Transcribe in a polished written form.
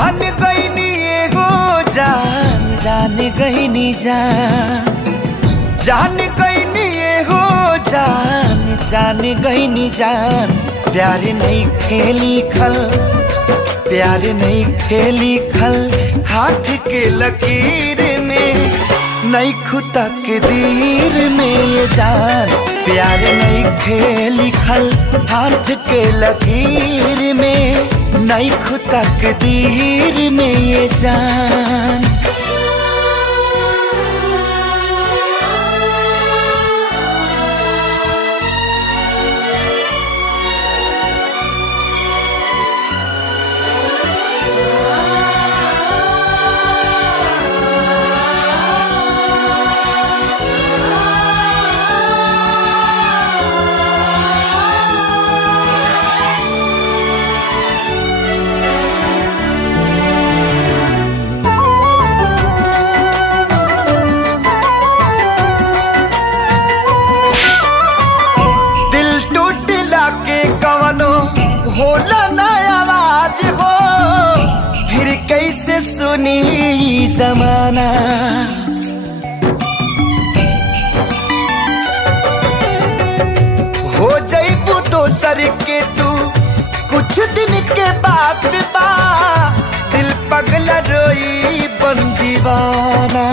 जान गईनी एगो जान जान गईनी जान गईनी एगो जान जान गईनी जान। प्यार नहीं खेली खल प्यार नहीं खेली खल हाथ के लकीर में नहीं खुदा के दीर में ये जान। प्यार नहीं खेली खल हाथ के लकीर में नहीं खुदा के दीर में ये जान। होला ना आवाज हो फिर कैसे सुनी जमाना। हो जाइबू दोसर के तू कुछ दिन के बाद बा दिल पगला रोई बन दीवाना।